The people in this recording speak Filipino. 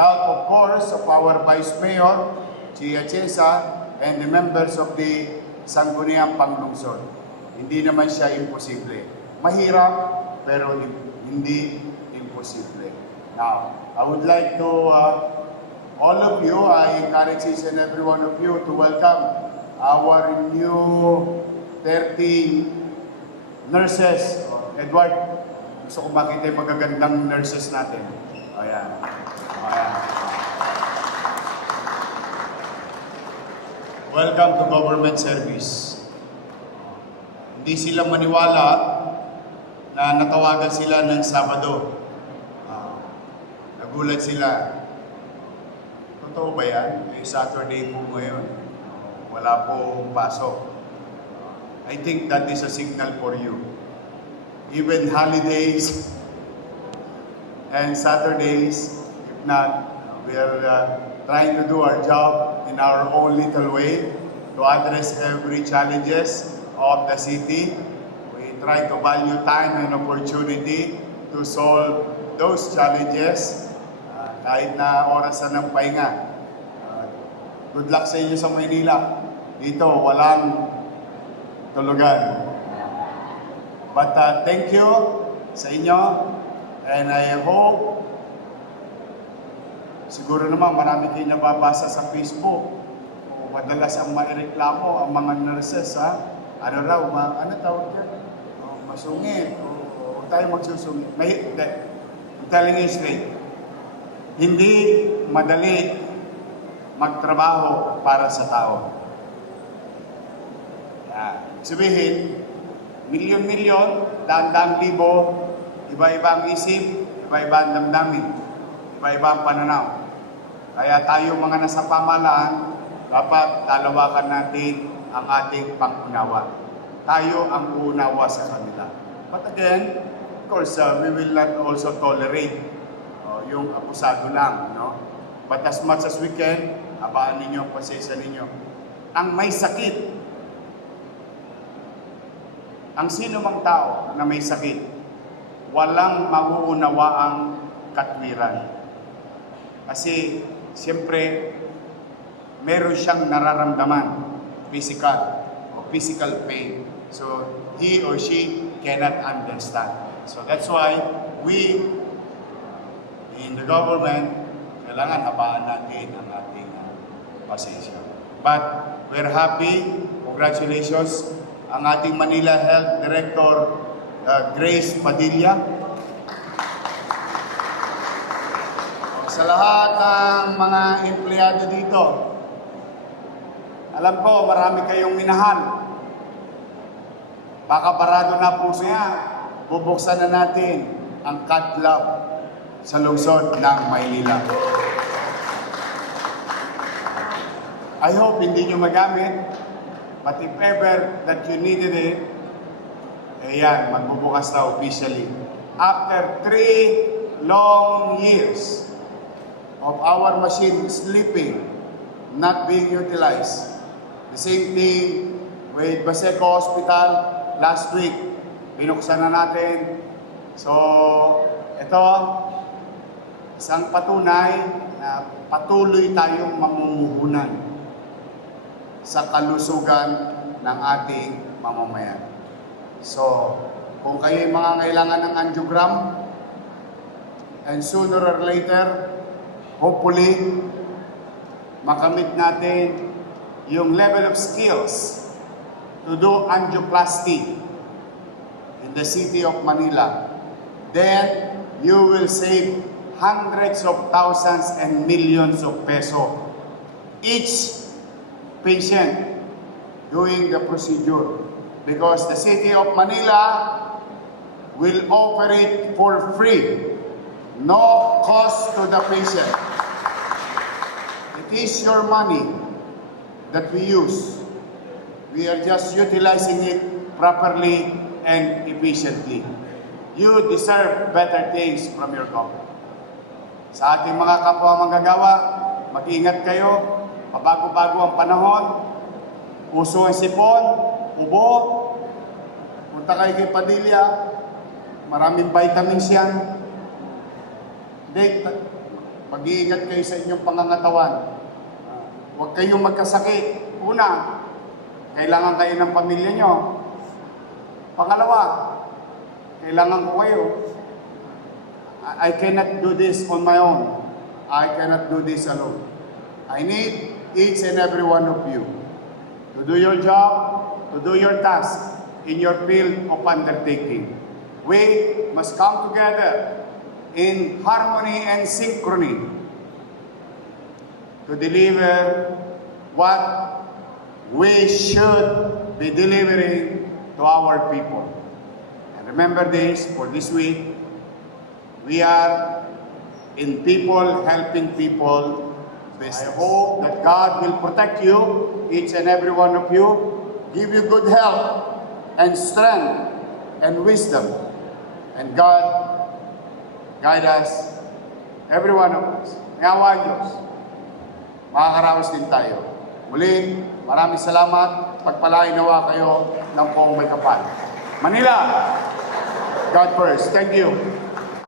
help, of course, of our Vice Mayor, Chia Chesa, and the members of the Sangguniang Panglungsod. Hindi naman siya imposible. Mahirap, pero hindi imposible. Now, I would like to, all of you, I encourage each and every one of you to welcome our new 30 nurses. Edward, gusto ko makita yung magagandang nurses natin. Ayan. Ayan. Welcome to government service. Hindi sila maniwala na natawagan sila ng Sabado. Nagulat sila. Totoo ba yan? Saturday po ngayon. Wala pong pasok. I think that is a signal for you. Even holidays and Saturdays, if not, we are trying to do our job in our own little way to address every challenges of the city. We try to value time and opportunity to solve those challenges kahit na orasan ng pahinga. Good luck sa inyo sa Maynila. Dito, walang tulugan. But thank you sa inyo, and I hope, siguro naman marami kayo nababasa sa Facebook, madalas ang maireklamo ang mga nurses, ano raw, ano tawag yan? Masungit, o tayo magsusungit. I'm telling you straight, hindi madali magtrabaho para sa tao. Sabihin, milyon-milyon, daan-daang libo, iba-ibang isip, iba-ibang damdamin, iba-ibang pananaw. Kaya tayo mga nasa pamahalaan, dapat lalawakan natin ang ating pangunawa. Tayo ang uunawa sa kanila. But again, of course, we will not also tolerate yung abusado lang. No? But as much as we can, abaan ninyo, pasensya ninyo. Ang may sakit, ang sino mang tao na may sakit, walang mauunawaang katwiran. Kasi, siyempre, meron siyang nararamdaman, physical pain. So, he or she cannot understand. So, that's why we, in the government, kailangan habaan natin ang ating pasensya. But, we're happy. Congratulations. Ang ating Manila Health Director, Grace Padilla. Sa lahat ng mga empleyado dito, alam ko marami kayong minahal. Baka parado na po siya, bubuksan na natin ang cat lab sa lungsod ng Maynila. I hope hindi nyo magamit. But if ever that you needed it, ayan, magbubukas na officially. After 3 long years of our machine sleeping, not being utilized, the same thing with Baseco Hospital last week, binuksan na natin. So, ito, isang patunay na patuloy tayong mamumuhunan sa kalusugan ng ating mamamayan. So, kung kayo mga kailangan ng angiogram, and sooner or later, hopefully, makamit natin yung level of skills to do angioplasty in the city of Manila, then you will save hundreds of thousands and millions of pesos each patient doing the procedure, because the city of Manila will offer it for free, no cost to the patient. It is your money that we use. We are just utilizing it properly and efficiently. You deserve better things from your government. Sa ating mga kapwa manggagawa, mag-ingat kayo. Pabago-bago ang panahon, puso ang sipon, ubo, punta kayo kay Padilla, maraming vitamins yan. Mag-iingat kayo sa inyong pangangatawan. Huwag kayong magkasakit. Una, kailangan kayo ng pamilya nyo. Pangalawa, kailangan ko kayo. I cannot do this on my own. I cannot do this alone. I need each and every one of you to do your job, to do your task in your field of undertaking. We must come together in harmony and synchrony to deliver what we should be delivering to our people. And remember this, for this week, we are in people helping people business. I hope that God will protect you, each and every one of you, give you good health and strength and wisdom. And God guide us, every one of us. Ngawa Diyos, makakaraos din tayo. Muli, maraming salamat. Pagpalain nawa kayo ng poong may kapal. Manila, God first. Thank you.